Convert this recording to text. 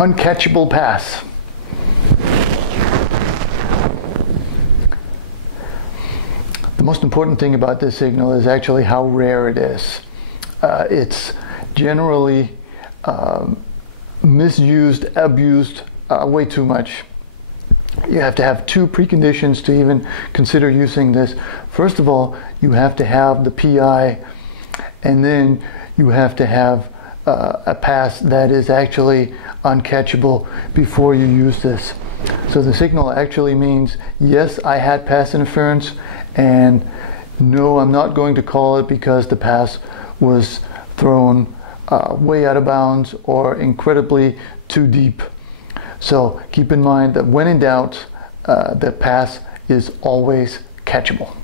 Uncatchable pass. The most important thing about this signal is actually how rare it is. It's generally misused, abused way too much. You have to have two preconditions to even consider using this. First of all, you have to have the PI, and then you have to have a pass that is actually uncatchable before you use this. So the signal actually means, yes, I had pass interference, and no, I'm not going to call it because the pass was thrown way out of bounds or incredibly too deep. So keep in mind that when in doubt, the pass is always catchable.